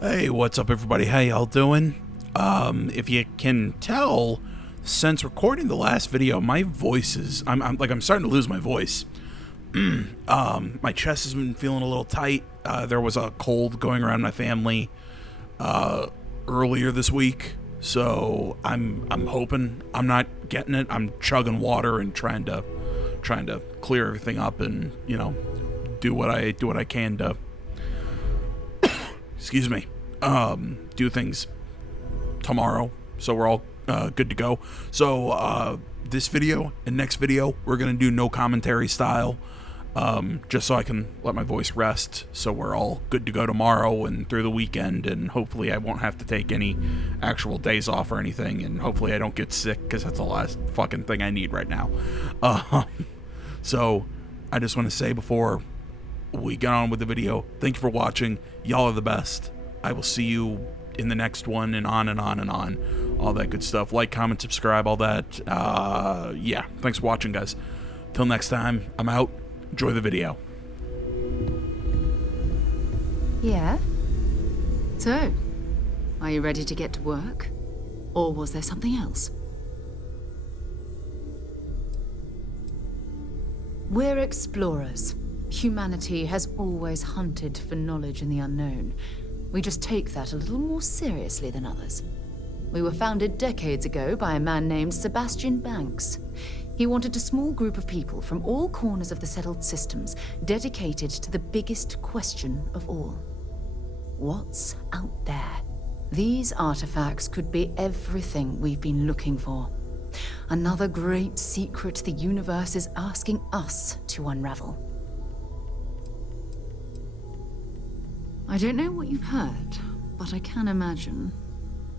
Hey, what's up, everybody? How y'all doing? If you can tell, since recording the last video, my voice is I'm starting to lose my voice. My chest has been feeling a little tight. There was a cold going around my family earlier this week, so I'm hoping I'm not getting it. I'm chugging water and trying to clear everything up and do what I can to excuse me, do things tomorrow, so we're all good to go. So this video and next video, we're gonna do no commentary style, just so I can let my voice rest, so we're all good to go tomorrow and through the weekend, and hopefully I won't have to take any actual days off or anything, and hopefully I don't get sick, because that's the last fucking thing I need right now. So I just want to say before we get on with the video, thank you for watching. Y'all are the best. I will see you in the next one, and on and on and on. All that good stuff. Like, comment, subscribe, all that. Yeah, thanks for watching, guys. Till next time, I'm out. Enjoy the video. Yeah? So, are you ready to get to work? Or was there something else? We're explorers. Humanity has always hunted for knowledge in the unknown. We just take that a little more seriously than others. We were founded decades ago by a man named Sebastian Banks. He wanted a small group of people from all corners of the settled systems dedicated to the biggest question of all. What's out there? These artifacts could be everything we've been looking for. Another great secret the universe is asking us to unravel. I don't know what you've heard, but I can imagine.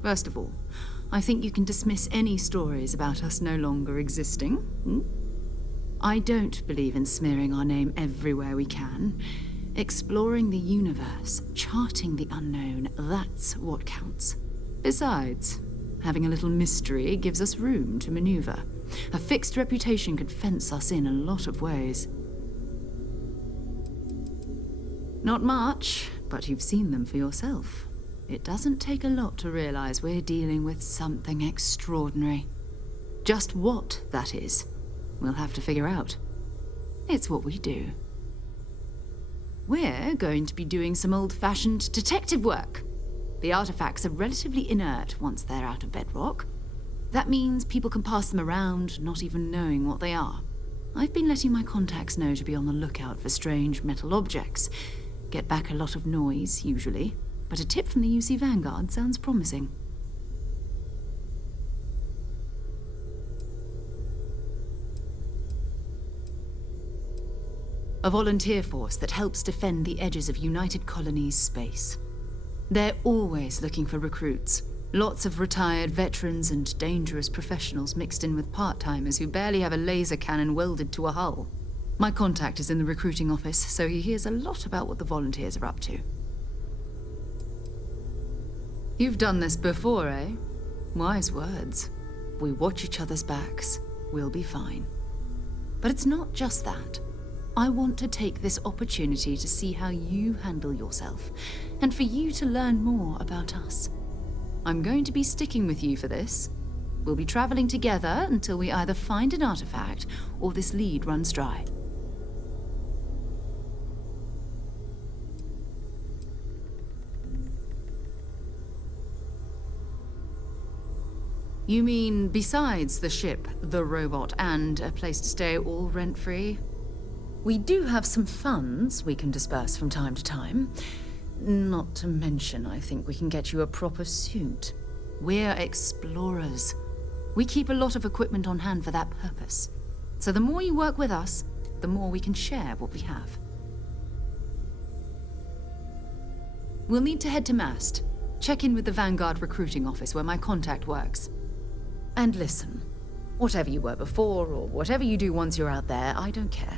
First of all, I think you can dismiss any stories about us no longer existing. I don't believe in smearing our name everywhere we can. Exploring the universe, charting the unknown, that's what counts. Besides, having a little mystery gives us room to maneuver. A fixed reputation could fence us in a lot of ways. Not much, but you've seen them for yourself. It doesn't take a lot to realize we're dealing with something extraordinary. Just what that is, we'll have to figure out. It's what we do. We're going to be doing some old-fashioned detective work. The artifacts are relatively inert once they're out of bedrock. That means people can pass them around, not even knowing what they are. I've been letting my contacts know to be on the lookout for strange metal objects. Get back a lot of noise, usually, but a tip from the UC Vanguard sounds promising. A volunteer force that helps defend the edges of United Colonies space. They're always looking for recruits. Lots of retired veterans and dangerous professionals mixed in with part-timers who barely have a laser cannon welded to a hull. My contact is in the recruiting office, so he hears a lot about what the volunteers are up to. You've done this before, eh? Wise words. We watch each other's backs, we'll be fine. But it's not just that. I want to take this opportunity to see how you handle yourself, and for you to learn more about us. I'm going to be sticking with you for this. We'll be traveling together until we either find an artifact or this lead runs dry. You mean besides the ship, the robot, and a place to stay all rent-free? We do have some funds we can disperse from time to time. Not to mention, I think we can get you a proper suit. We're explorers. We keep a lot of equipment on hand for that purpose. So the more you work with us, the more we can share what we have. We'll need to head to Mast. Check in with the Vanguard recruiting office where my contact works. And listen, whatever you were before, or whatever you do once you're out there, I don't care.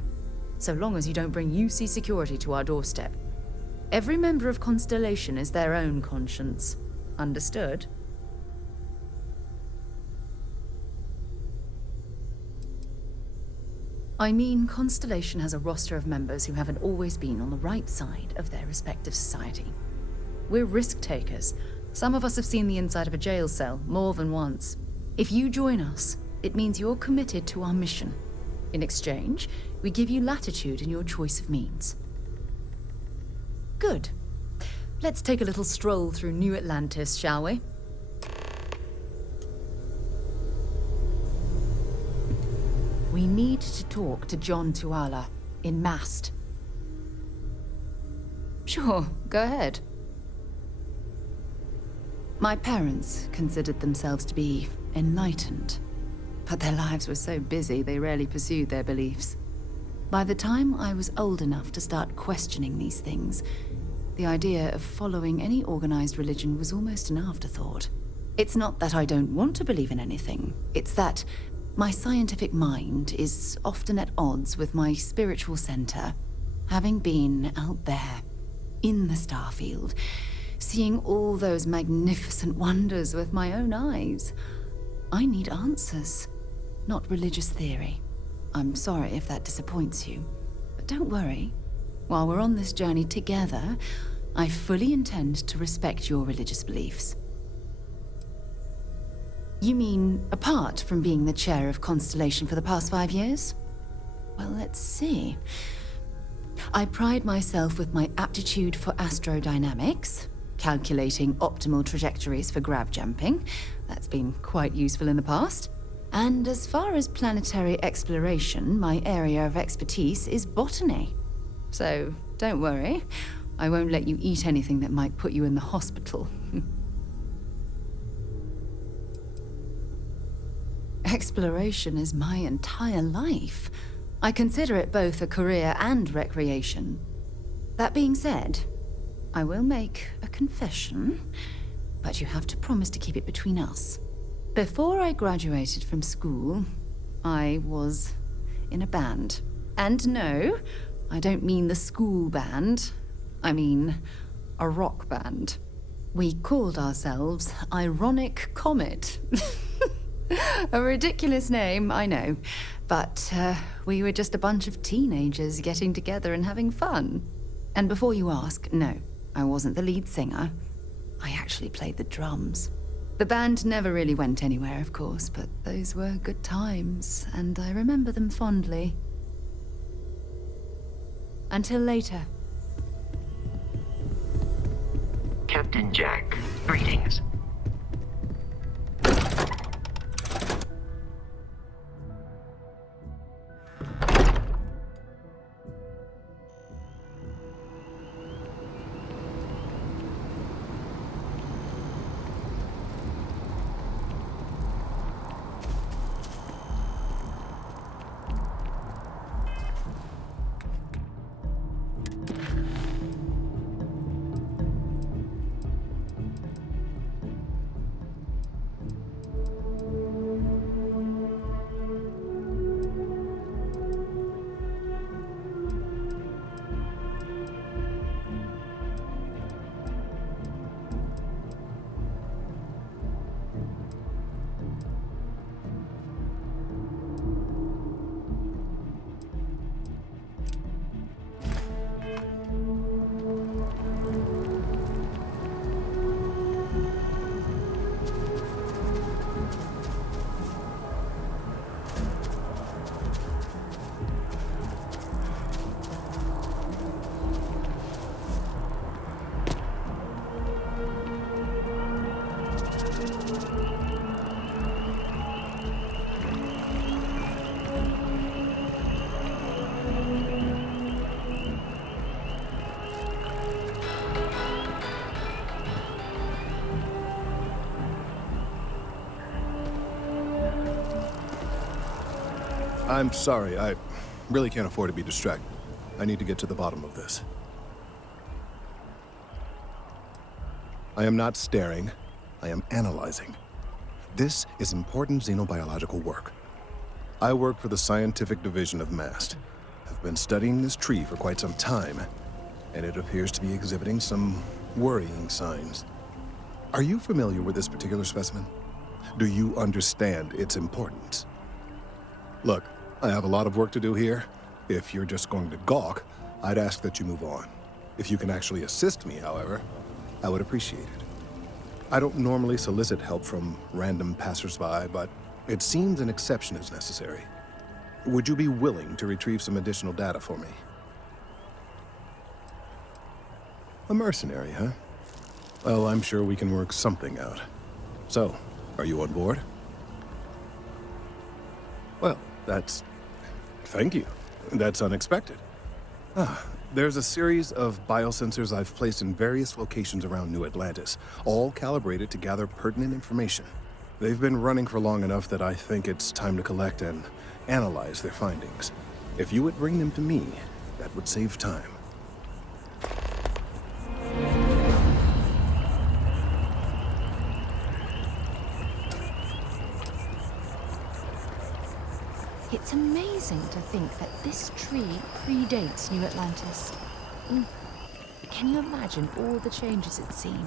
So long as you don't bring UC security to our doorstep. Every member of Constellation is their own conscience. Understood? I mean, Constellation has a roster of members who haven't always been on the right side of their respective society. We're risk takers. Some of us have seen the inside of a jail cell more than once. If you join us, it means you're committed to our mission. In exchange, we give you latitude in your choice of means. Good. Let's take a little stroll through New Atlantis, shall we? We need to talk to John Tuala in Mast. Sure, go ahead. My parents considered themselves to be enlightened, but their lives were so busy they rarely pursued their beliefs. By the time I was old enough to start questioning these things, the idea of following any organized religion was almost an afterthought. It's not that I don't want to believe in anything, it's that my scientific mind is often at odds with my spiritual center. Having been out there, in the Starfield, seeing all those magnificent wonders with my own eyes, I need answers, not religious theory. I'm sorry if that disappoints you, but don't worry. While we're on this journey together, I fully intend to respect your religious beliefs. You mean apart from being the chair of Constellation for the past 5 years? Well, let's see. I pride myself with my aptitude for astrodynamics, calculating optimal trajectories for grav jumping. That's been quite useful in the past. And as far as planetary exploration, my area of expertise is botany. So don't worry, I won't let you eat anything that might put you in the hospital. Exploration is my entire life. I consider it both a career and recreation. That being said, I will make a confession, but you have to promise to keep it between us. Before I graduated from school, I was in a band. And no, I don't mean the school band. I mean a rock band. We called ourselves Ironic Comet. A ridiculous name, I know. But we were just a bunch of teenagers getting together and having fun. And before you ask, no, I wasn't the lead singer. I actually played the drums. The band never really went anywhere, of course, but those were good times, and I remember them fondly. Until later. Captain Jack, greetings. I'm sorry, I really can't afford to be distracted. I need to get to the bottom of this. I am not staring, I am analyzing. This is important xenobiological work. I work for the scientific division of MAST. I've been studying this tree for quite some time, and it appears to be exhibiting some worrying signs. Are you familiar with this particular specimen? Do you understand its importance? Look, I have a lot of work to do here. If you're just going to gawk, I'd ask that you move on. If you can actually assist me, however, I would appreciate it. I don't normally solicit help from random passersby, but it seems an exception is necessary. Would you be willing to retrieve some additional data for me? A mercenary, huh? Well, I'm sure we can work something out. So, are you on board? Well, thank you. That's unexpected. There's a series of biosensors I've placed in various locations around New Atlantis, all calibrated to gather pertinent information. They've been running for long enough that I think it's time to collect and analyze their findings. If you would bring them to me, that would save time. It's amazing to think that this tree predates New Atlantis. Can you imagine all the changes it's seen?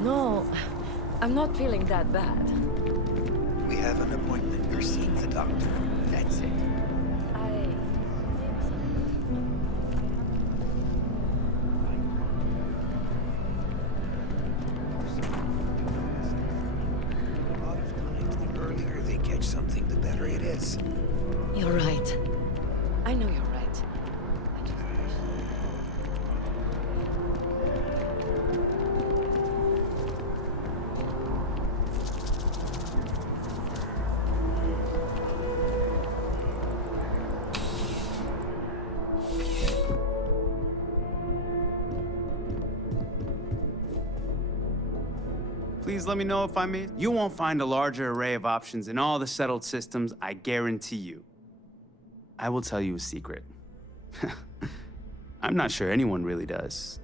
No, I'm not feeling that bad. We have an appointment. You're seeing the doctor. That's it. I... A lot of times, the earlier they catch something, the better it is. You're right. I know you're right. Please let me know if I may. You won't find a larger array of options in all the settled systems, I guarantee you. I will tell you a secret. I'm not sure anyone really does.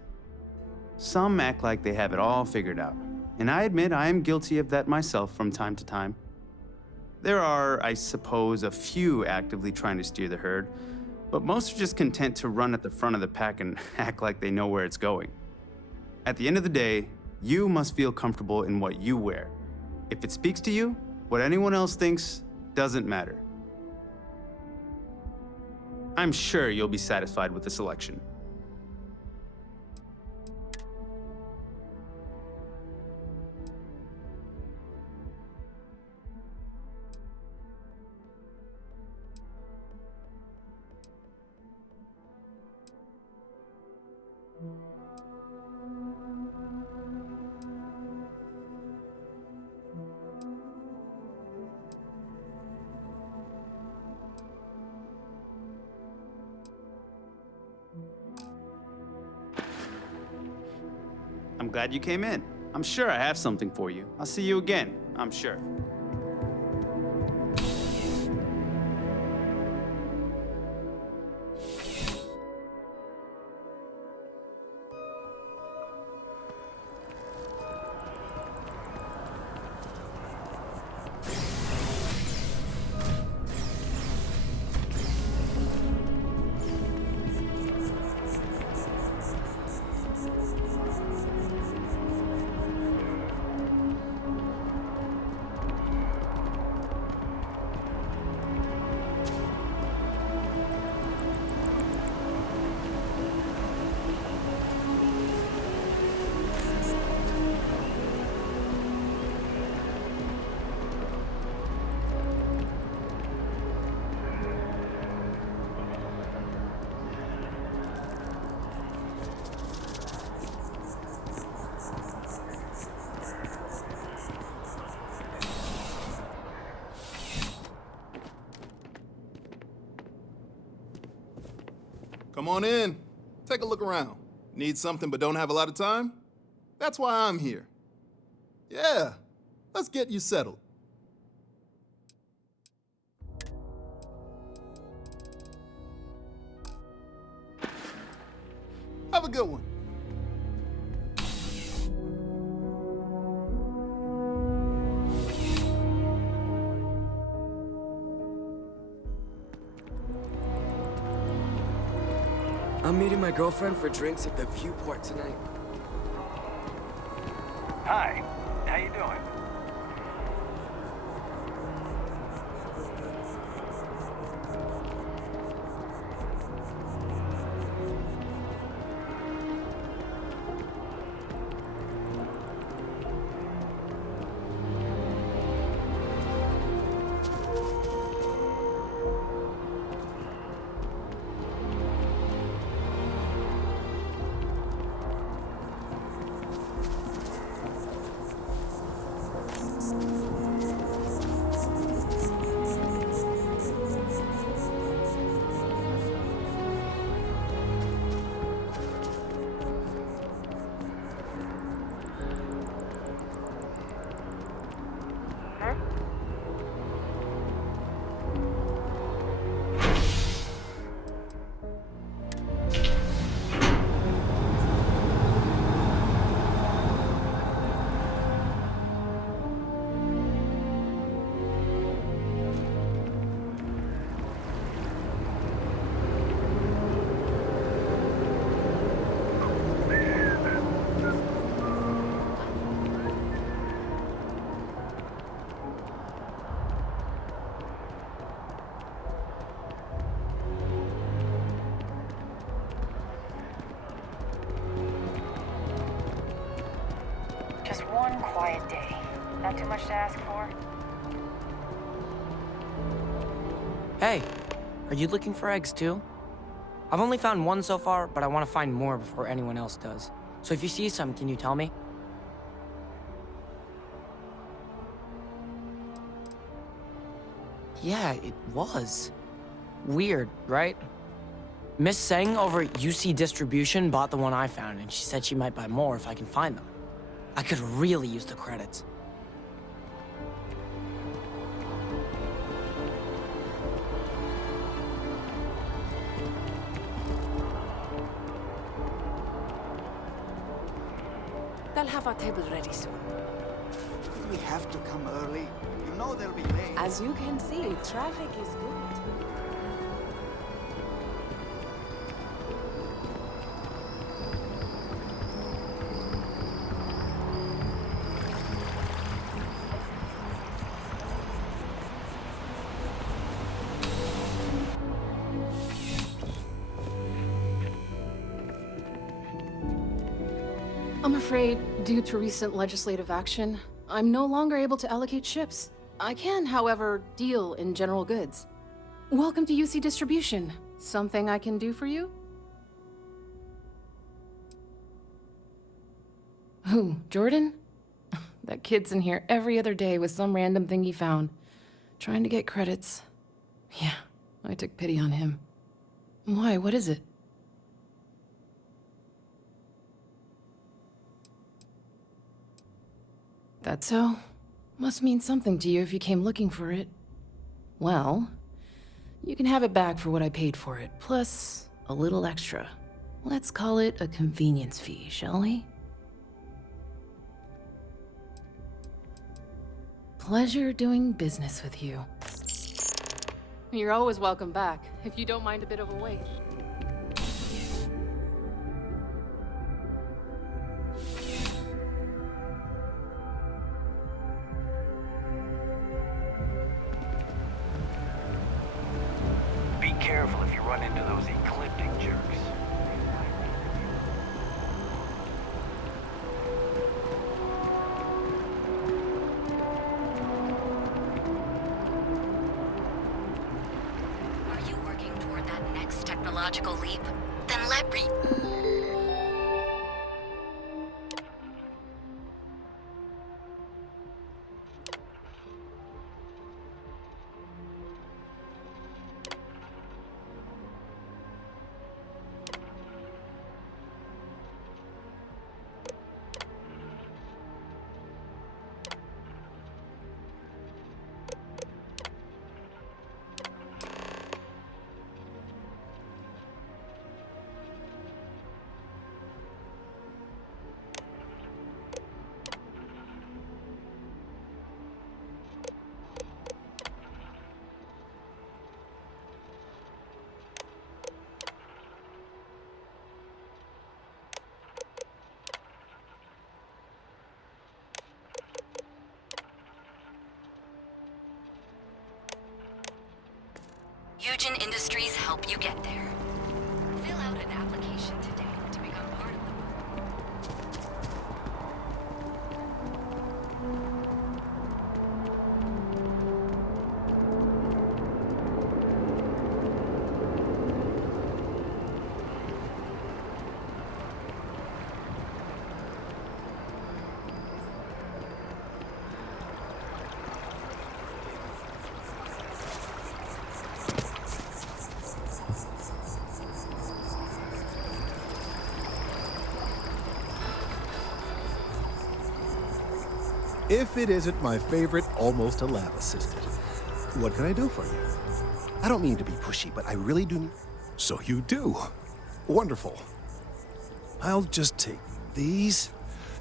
Some act like they have it all figured out, and I admit I am guilty of that myself from time to time. There are, I suppose, a few actively trying to steer the herd, but most are just content to run at the front of the pack and act like they know where it's going. At the end of the day, you must feel comfortable in what you wear. If it speaks to you, what anyone else thinks doesn't matter. I'm sure you'll be satisfied with the selection. glad you came in. I'm sure I have something for you. I'll see you again, I'm sure. Come on in. Take a look around. Need something but don't have a lot of time? That's why I'm here. Yeah, let's get you settled. Have a good one. I'm meeting my girlfriend for drinks at the Viewport tonight. Hi, how you doing? Just one quiet day. Not too much to ask for. Hey, are you looking for eggs too? I've only found one so far, but I want to find more before anyone else does. So if you see some, can you tell me? Yeah, it was. Weird, right? Miss Seng over at UC Distribution bought the one I found, and she said she might buy more if I can find them. I could really use the credits. They'll have our table ready soon. We have to come early. You know they'll be late. As you can see, traffic is good. I'm afraid, due to recent legislative action, I'm no longer able to allocate ships. I can, however, deal in general goods. Welcome to UC Distribution. Something I can do for you? Who, Jordan? That kid's in here every other day with some random thing he found. Trying to get credits. Yeah, I took pity on him. Why, what is it? That so? Must mean something to you if you came looking for it. Well, you can have it back for what I paid for it, plus a little extra. Let's call it a convenience fee, shall we? Pleasure doing business with you. You're always welcome back, if you don't mind a bit of a wait. Be careful if you run into those ecliptic jerks. Are you working toward that next technological leap? Then let re- Eugen Industries help you get there. Fill out an application today to become part of the... If it isn't my favorite almost a lab assistant. What can I do for you? I don't mean to be pushy, but I really do. So you do. Wonderful. I'll just take these,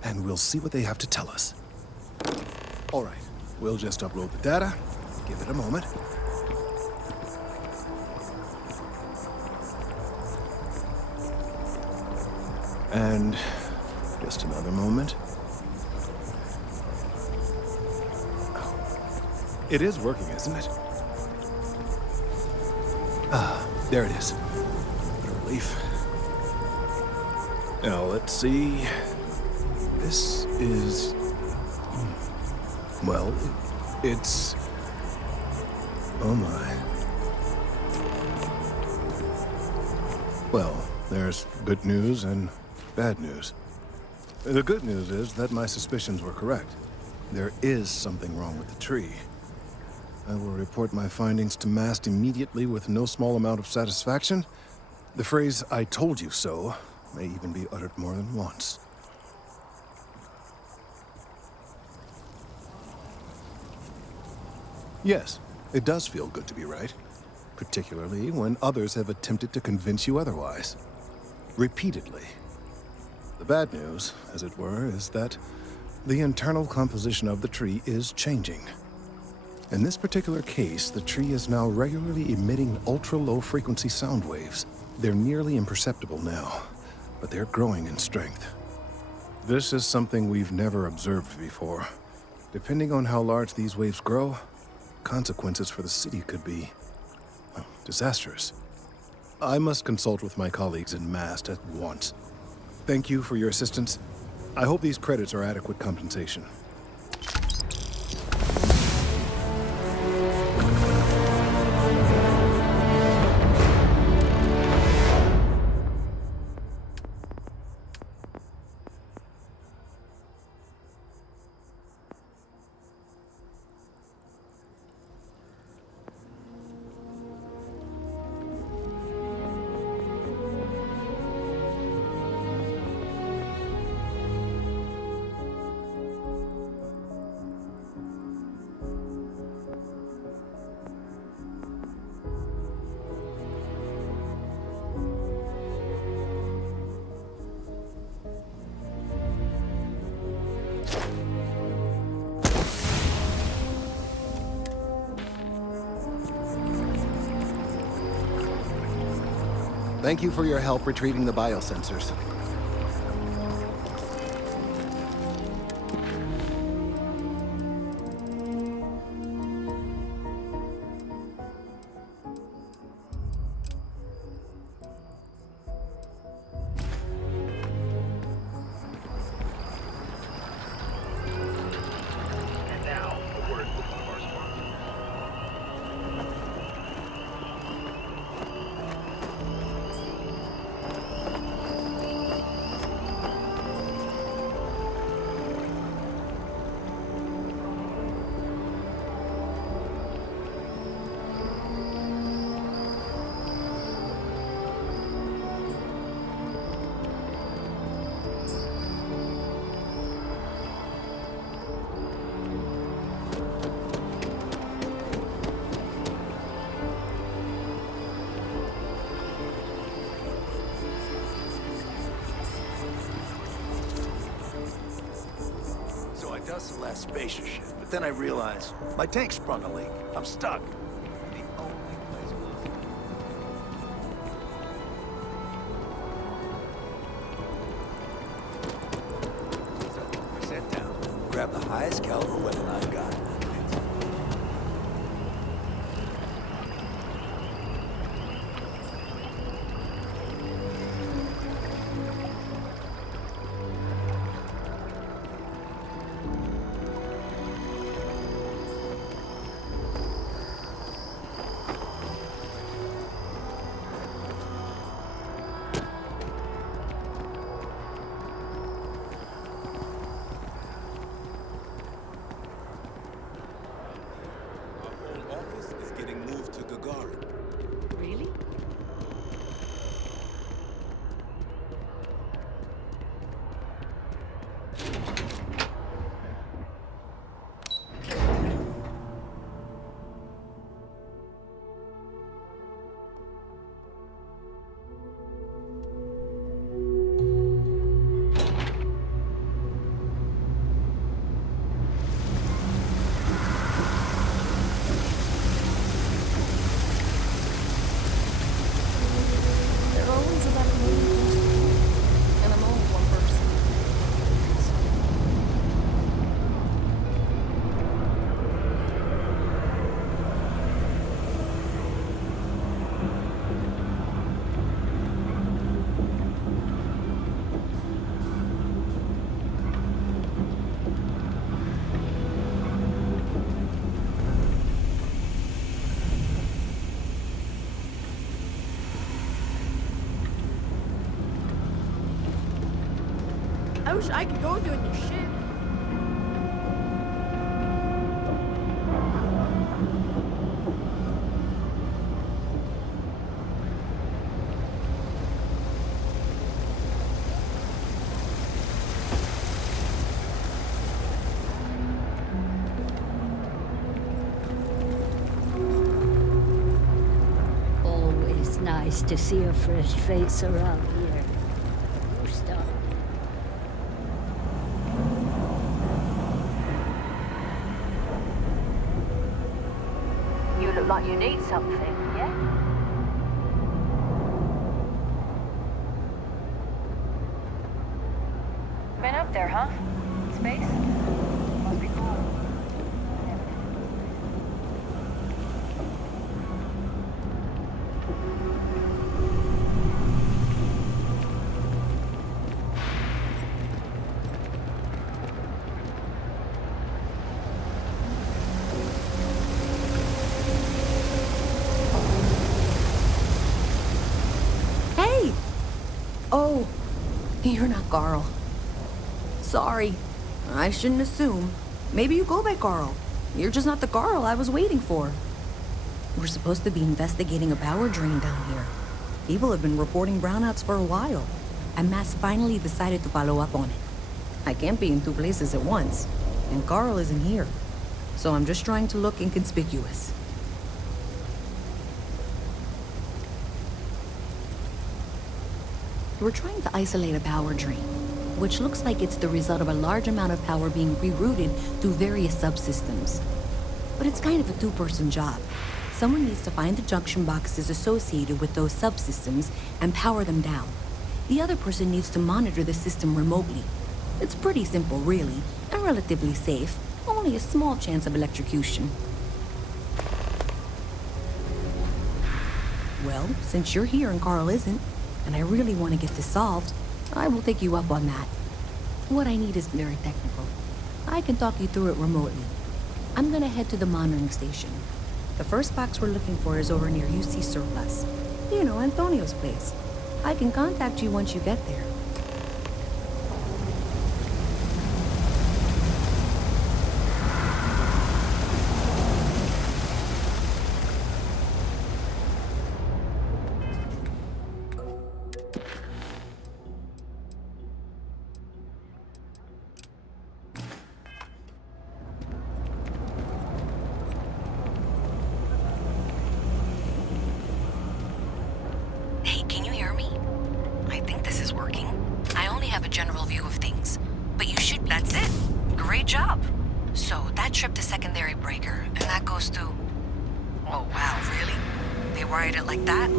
and we'll see what they have to tell us. All right, we'll just upload the data. Give it a moment. And just another moment. It is working, isn't it? Ah, there it is. What a relief. Now, let's see. This is... Well, it's... Oh my. Well, there's good news and bad news. The good news is that my suspicions were correct. There is something wrong with the tree. I will report my findings to MAST immediately with no small amount of satisfaction. The phrase, "I told you so," may even be uttered more than once. Yes, it does feel good to be right, particularly when others have attempted to convince you otherwise. Repeatedly. The bad news, as it were, is that the internal composition of the tree is changing. In this particular case, the tree is now regularly emitting ultra-low frequency sound waves. They're nearly imperceptible now, but they're growing in strength. This is something we've never observed before. Depending on how large these waves grow, consequences for the city could be, well, disastrous. I must consult with my colleagues in MAST at once. Thank you for your assistance. I hope these credits are adequate compensation. Thank you for your help retrieving the biosensors. And now, a word from one of our sponsors. So I dust the last spacer ship, but then I realized my tank sprung a leak. I'm stuck. The only place I sat down, grabbed the highest caliber weapon I've got. Really? There are always about a million things to do, and I'm only one person. I wish I could go with you on your ship. Always nice to see a fresh face around here. Your stuff. You look like you need something, yeah? Been up there, huh? Space? Must be cool. Hey! Oh, you're not Carl. Sorry. I shouldn't assume. Maybe you go by Carl. You're just not the Carl I was waiting for. We're supposed to be investigating a power drain down here. People have been reporting brownouts for a while, and Mass finally decided to follow up on it. I can't be in two places at once, and Carl isn't here. So I'm just trying to look inconspicuous. We're trying to isolate a power drain, which looks like it's the result of a large amount of power being rerouted through various subsystems. But it's kind of a two-person job. Someone needs to find the junction boxes associated with those subsystems and power them down. The other person needs to monitor the system remotely. It's pretty simple, really, and relatively safe. Only a small chance of electrocution. Well, since you're here and Carl isn't, and I really want to get this solved, I will take you up on that. What I need is very technical. I can talk you through it remotely. I'm gonna head to the monitoring station. The first box we're looking for is over near UC Surplus. You know, Antonio's place. I can contact you once you get there. Hey, can you hear me? I think this is working. I only have a general view of things, but you should... That's it. Great job. So, that tripped the secondary breaker, and that goes to... Oh, wow, really? They wired it like that?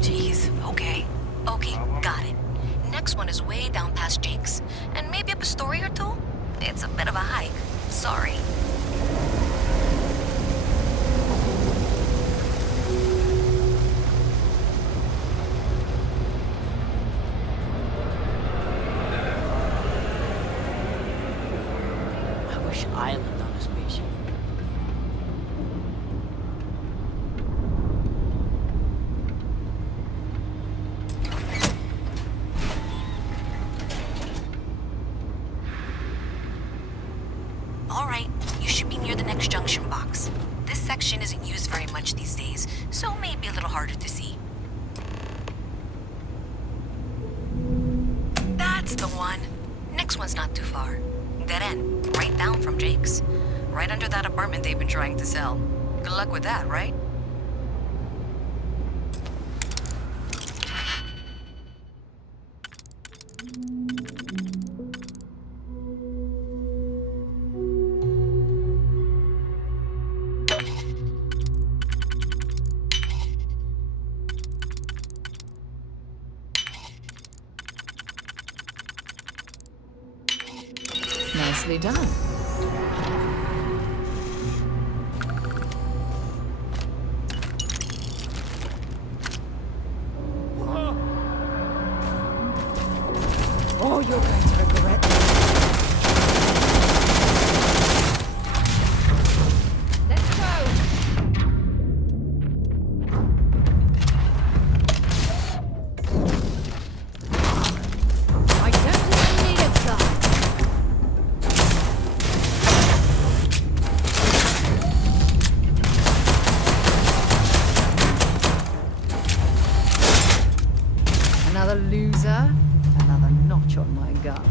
Jeez, okay. Okay, got it. Next one is way down past Jake's, and maybe up a story or two? It's a bit of a hike. Sorry. I wish I lived on a spaceship. All right, you should be near the next junction box. This section isn't used very much these days, so it may be a little harder to see. That's the one. Next one's not too far. Dead end, right down from Jake's. Right under that apartment they've been trying to sell. Good luck with that, right? Nicely done. Oh, you're going to regret this. Let's go! I definitely need a gun. Another loser, another notch on my gun.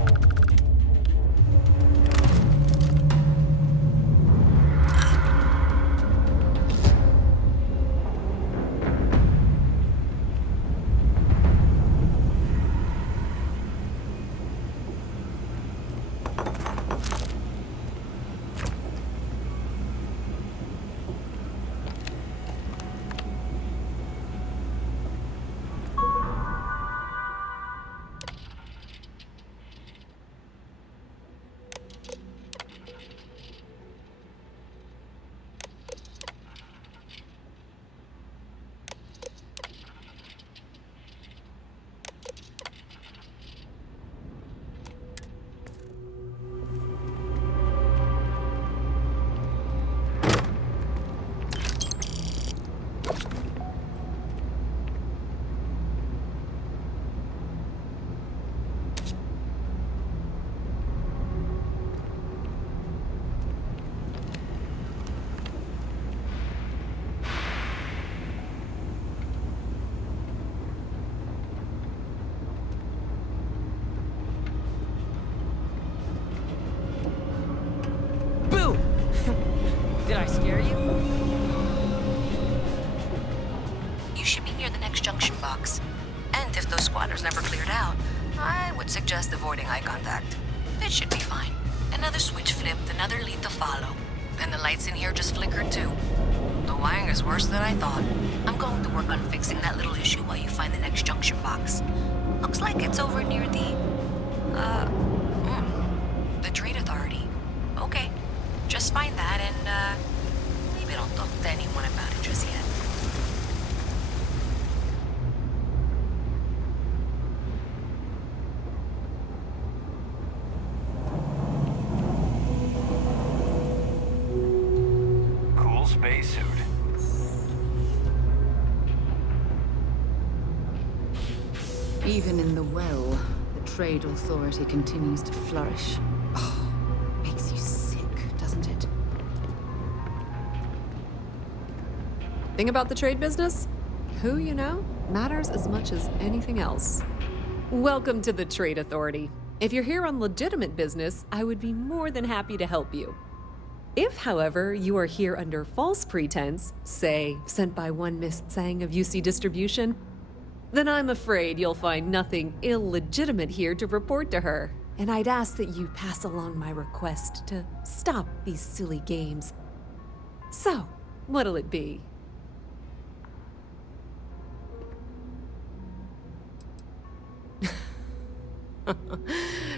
Boo! Did I scare you? You should be near the next junction box. And if those squatters never cleared out, I would suggest avoiding eye contact. It should be fine. Another switch flipped, another lead to follow. And the lights in here just flickered too. The wiring is worse than I thought. I'm going to work on fixing that little issue while you find the next junction box. Looks like it's over near the Trade Authority. Okay, just find that and, maybe don't talk to anyone about it just yet. Cool spacesuit. Even in the well, the Trade Authority continues to flourish. Oh, makes you sick, doesn't it? Thing about the trade business? Who you know matters as much as anything else. Welcome to the Trade Authority. If you're here on legitimate business, I would be more than happy to help you. If, however, you are here under false pretense, say, sent by one Miss Tsang of UC Distribution, then I'm afraid you'll find nothing illegitimate here to report to her. And I'd ask that you pass along my request to stop these silly games. So, what'll it be?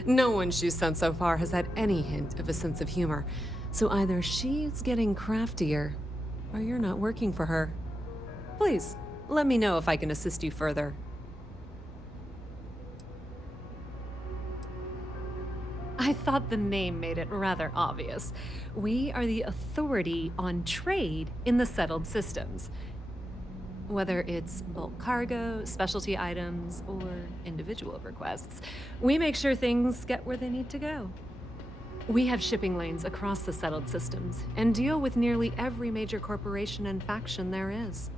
No one she's sent so far has had any hint of a sense of humor. So either she's getting craftier, or you're not working for her. Please, let me know if I can assist you further. I thought the name made it rather obvious. We are the authority on trade in the settled systems. Whether it's bulk cargo, specialty items, or individual requests, we make sure things get where they need to go. We have shipping lanes across the settled systems and deal with nearly every major corporation and faction there is.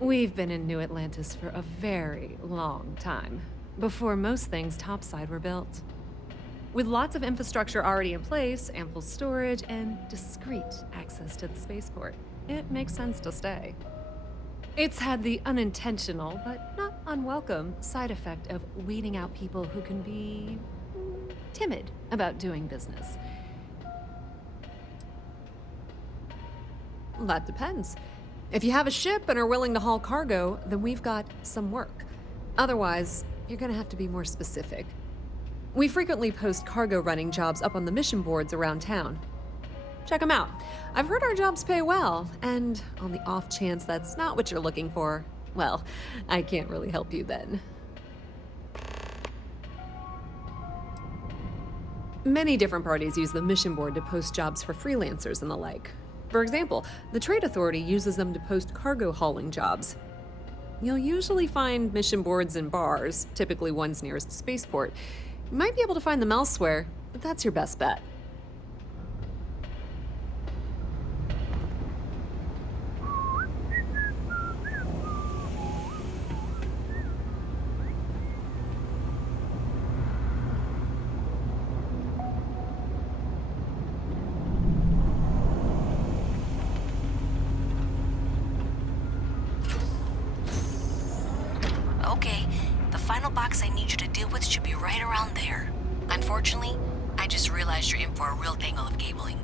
We've been in New Atlantis for a very long time, before most things topside were built. With lots of infrastructure already in place, ample storage, and discreet access to the spaceport, it makes sense to stay. It's had the unintentional, but not unwelcome, side effect of weeding out people who can be timid about doing business. That depends. If you have a ship and are willing to haul cargo, then we've got some work. Otherwise, you're gonna have to be more specific. We frequently post cargo running jobs up on the mission boards around town. Check them out. I've heard our jobs pay well, and on the off chance that's not what you're looking for, well, I can't really help you then. Many different parties use the mission board to post jobs for freelancers and the like. For example, the Trade Authority uses them to post cargo hauling jobs. You'll usually find mission boards in bars, typically ones nearest the spaceport. You might be able to find them elsewhere, but that's your best bet. Okay, the final box I need you to deal with should be right around there. Unfortunately, I just realized you're in for a real tangle of cabling.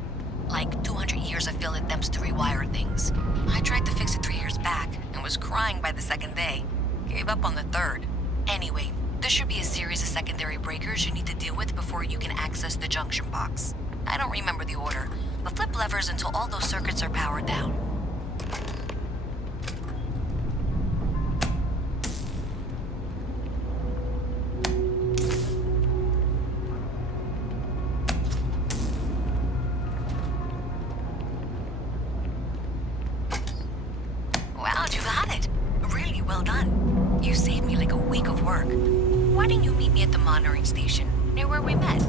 Like 200 years of field attempts to rewire things. I tried to fix it 3 years back and was crying by the second day. Gave up on the third. Anyway, there should be a series of secondary breakers you need to deal with before you can access the junction box. I don't remember the order, but flip levers until all those circuits are powered down. Wow, you got it. Really well done. You saved me like a week of work. Why didn't you meet me at the monitoring station, near where we met?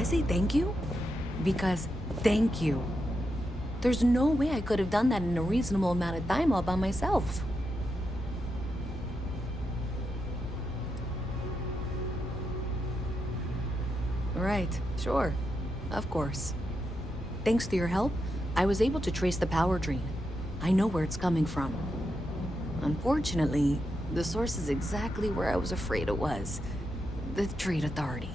I say thank you because thank you. There's no way I could have done that in a reasonable amount of time all by myself. Right, sure. Of course. Thanks to your help, I was able to trace the power drain. I know where it's coming from. Unfortunately, the source is exactly where I was afraid it was. The Trade Authority.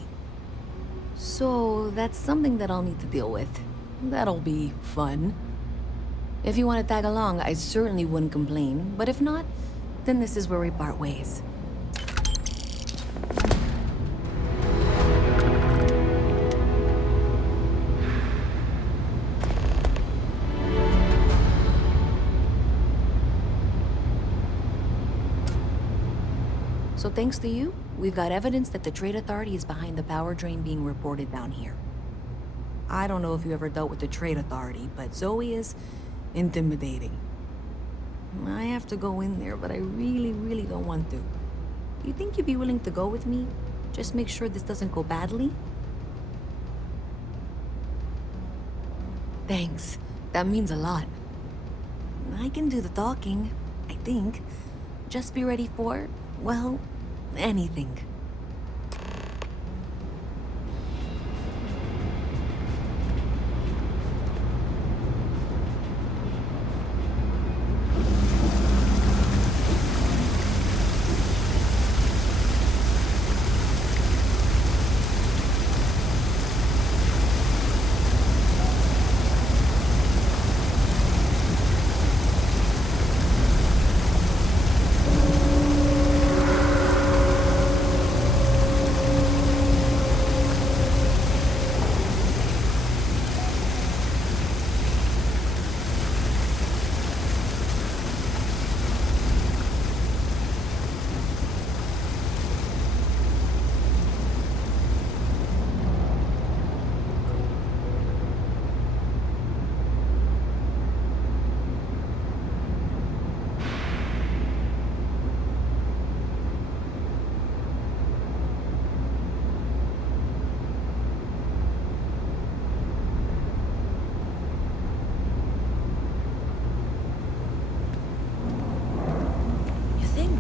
So that's something that I'll need to deal with. That'll be fun. If you want to tag along, I certainly wouldn't complain, but if not, then this is where we part ways. So thanks to you, we've got evidence that the Trade Authority is behind the power drain being reported down here. I don't know if you ever dealt with the Trade Authority, but Zoe is intimidating. I have to go in there, but I really don't want to. You think you'd be willing to go with me? Just make sure this doesn't go badly? Thanks. That means a lot. I can do the talking, I think. Just be ready for, well, anything.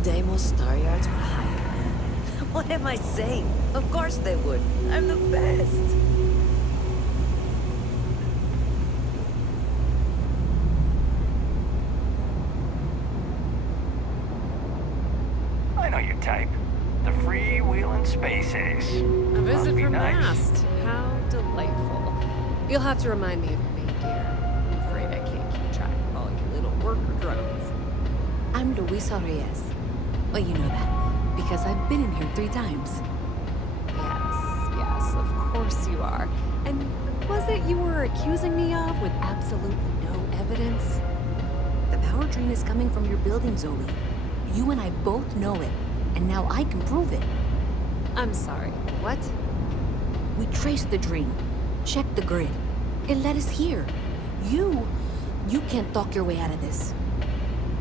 Deimos Star Yards would hire. What am I saying? Of course they would. I'm the best. I know your type. The freewheeling space ace. A visit Must be from nice. Mast. How delightful. You'll have to remind me of your name, dear. I'm afraid I can't keep track of all your little worker drones. I'm Luisa Reyes. Well, you know that, because I've been in here 3 times. Yes, of course you are. And what was it you were accusing me of with absolutely no evidence? The power drain is coming from your building, Zoe. You and I both know it, and now I can prove it. I'm sorry, what? We traced the drain, checked the grid. It led us here. You can't talk your way out of this.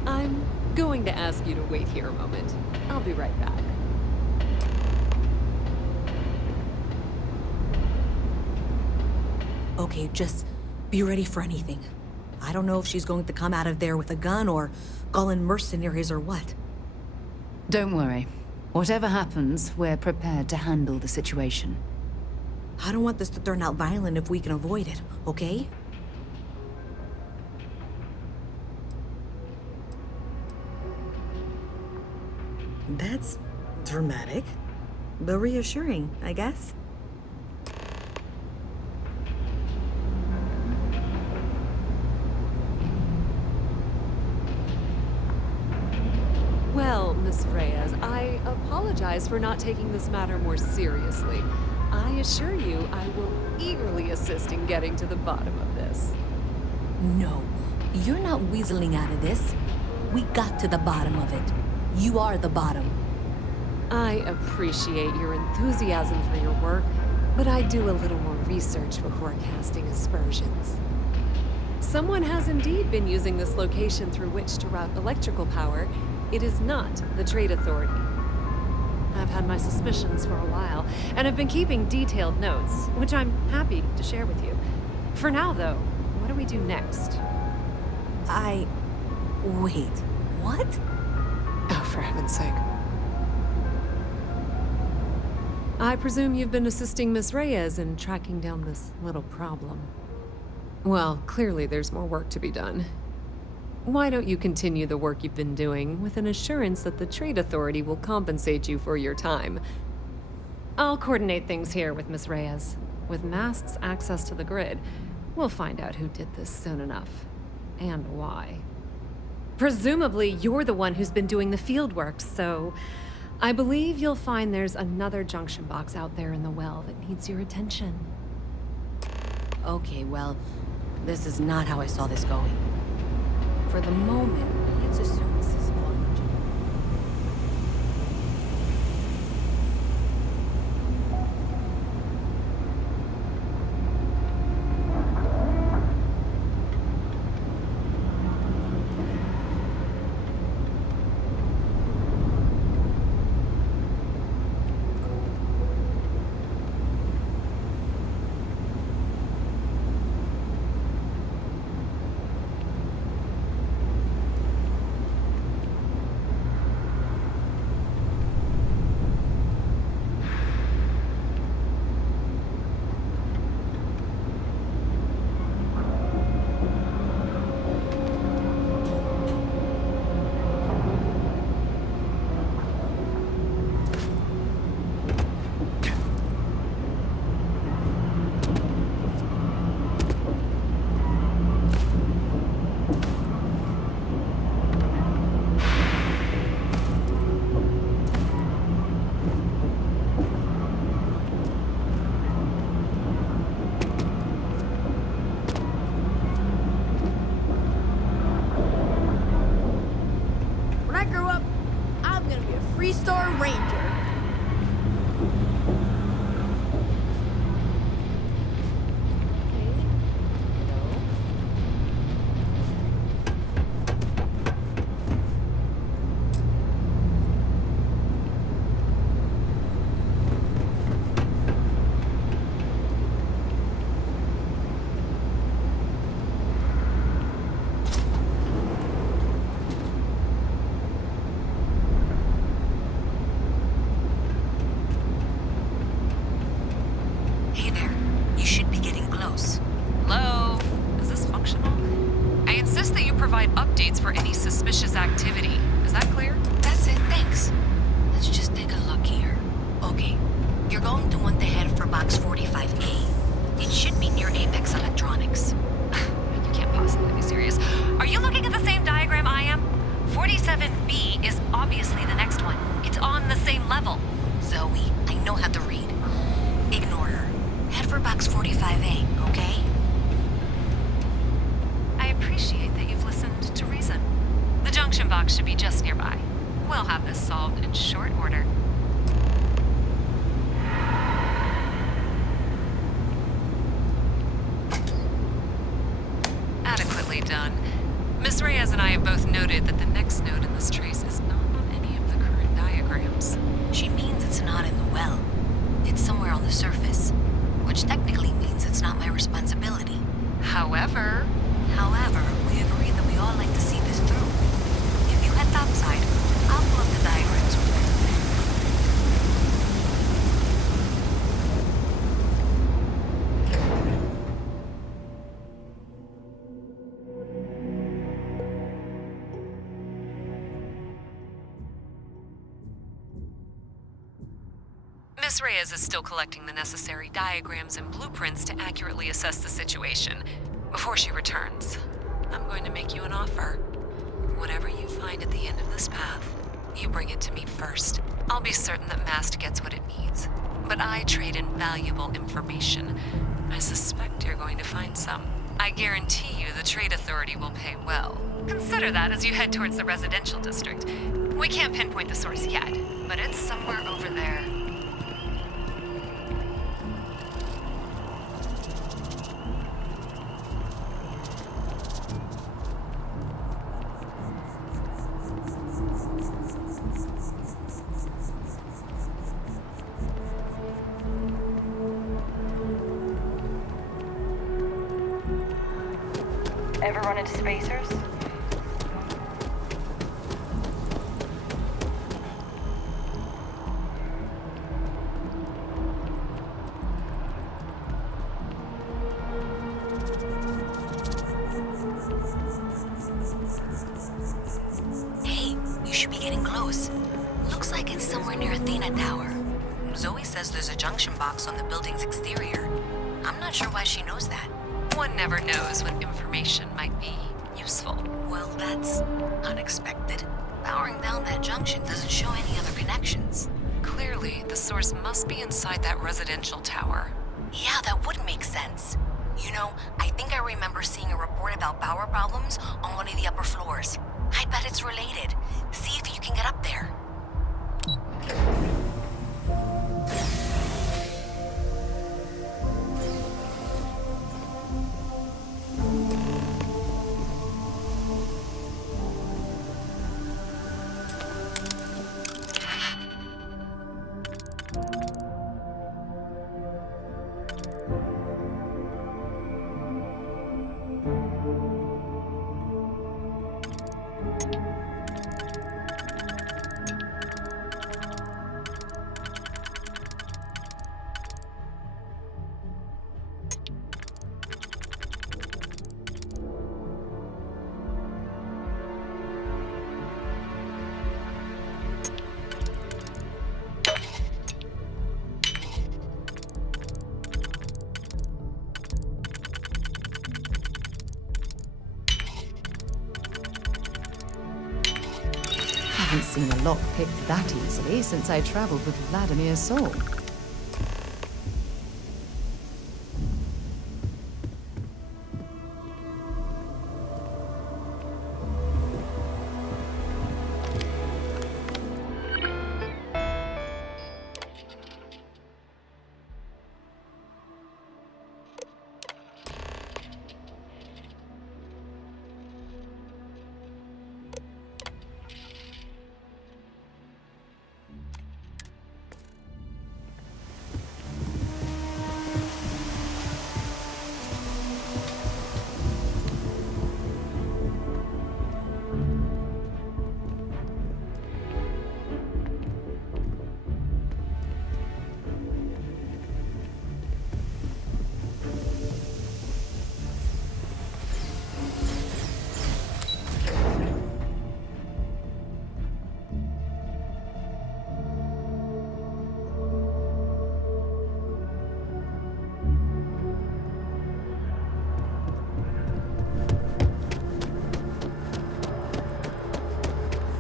I'm going to ask you to wait here a moment. I'll be right back. Okay, just be ready for anything. I don't know if she's going to come out of there with a gun or call in mercenaries or what. Don't worry. Whatever happens, we're prepared to handle the situation. I don't want this to turn out violent if we can avoid it, okay? That's dramatic, but reassuring, I guess. Well, Miss Reyes, I apologize for not taking this matter more seriously. I assure you I will eagerly assist in getting to the bottom of this. No, you're not weaseling out of this. We got to the bottom of it. You are the bottom. I appreciate your enthusiasm for your work, but I do a little more research before casting aspersions. Someone has indeed been using this location through which to route electrical power. It is not the Trade Authority. I've had my suspicions for a while, and have been keeping detailed notes, which I'm happy to share with you. For now, though, what do we do next? Wait, what? Oh, for heaven's sake. I presume you've been assisting Miss Reyes in tracking down this little problem. Well, clearly there's more work to be done. Why don't you continue the work you've been doing with an assurance that the Trade Authority will compensate you for your time? I'll coordinate things here with Miss Reyes. With Mast's access to the grid, we'll find out who did this soon enough. And why. Presumably, you're the one who's been doing the field work, so I believe you'll find there's another junction box out there in the well that needs your attention. Okay, well, this is not how I saw this going. For the moment, let's assume this is all legitimate. Three-star ranger. Updates for any suspicious activity. Is that clear? That's it, thanks. Let's just take a look here. Okay, you're going to want to head for box 45A. It should be near Apex Electronics. You can't possibly be serious. Are you looking at the same diagram I am? 47B is obviously the next one. It's on the same level. Zoe, I know how to read. Ignore her. Head for box 45A, okay? I appreciate that you've listened to reason. The junction box should be just nearby. We'll have this solved in short order. Adequately done. Miss Reyes and I have both noted that the next node in this trace is not on any of the current diagrams. She means it's not in the well. It's somewhere on the surface, which technically means it's not my responsibility. However, we agreed that we all like to see this through. If you head topside, I'll pull up the diagrams with Miss Reyes is still collecting the necessary diagrams and blueprints to accurately assess the situation. Before she returns, I'm going to make you an offer. Whatever you find at the end of this path, you bring it to me first. I'll be certain that Mast gets what it needs. But I trade in valuable information. I suspect you're going to find some. I guarantee you the Trade Authority will pay well. Consider that as you head towards the residential district. We can't pinpoint the source yet, but it's somewhere over there. Ever run into spacers? Hey, you should be getting close. Looks like it's somewhere near Athena Tower. Zoe says there's a junction box on the building's exterior. I'm not sure why she knows that. One never knows when information might be useful. Well, that's unexpected. Powering down that junction doesn't show any other connections. Clearly, the source must be inside that residential tower. Yeah, that would make sense. You know, I think I remember seeing a report about power problems on one of the upper floors. I bet it's related. See if you can get up there. Haven't seen a lock picked that easily since I traveled with Vladimir's soul.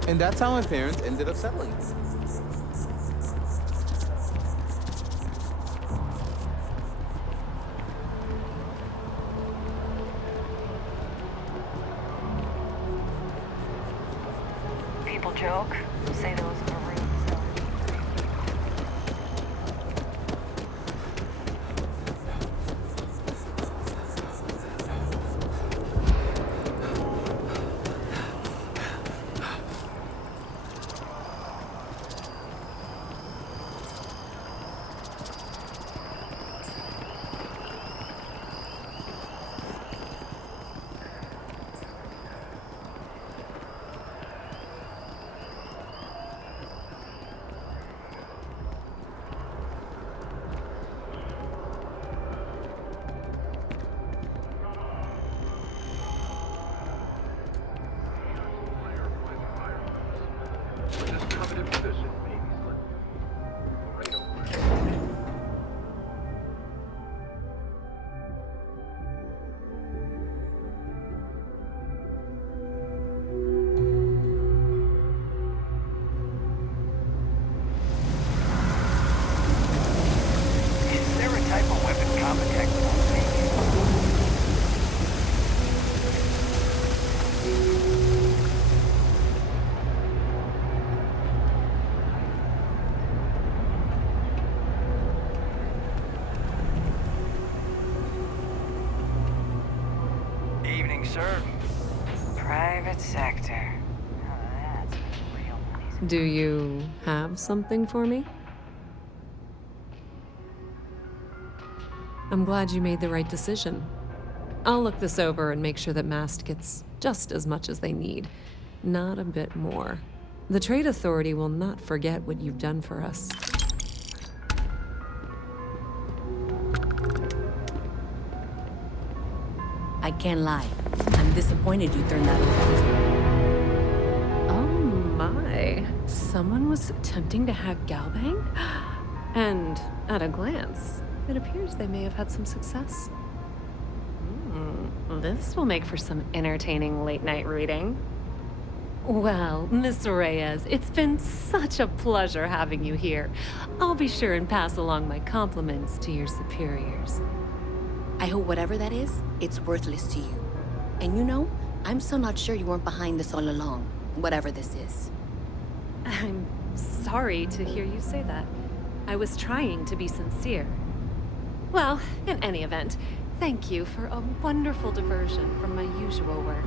And that's how my parents ended up settling. People joke, say there was a marine zone. Is there a type of weapon Compotech won't make? Evening, sir. Private sector. Now that's real nice. Do you have something for me? I'm glad you made the right decision. I'll look this over and make sure that Mast gets just as much as they need, not a bit more. The Trade Authority will not forget what you've done for us. I can't lie. I'm disappointed you turned that over this way. Oh my. Someone was attempting to hack Galbank? And at a glance, it appears they may have had some success. This will make for some entertaining late-night reading. Well, Miss Reyes, it's been such a pleasure having you here. I'll be sure and pass along my compliments to your superiors. I hope whatever that is, it's worthless to you. And you know, I'm still not sure you weren't behind this all along, whatever this is. I'm sorry to hear you say that. I was trying to be sincere. Well, in any event, thank you for a wonderful diversion from my usual work.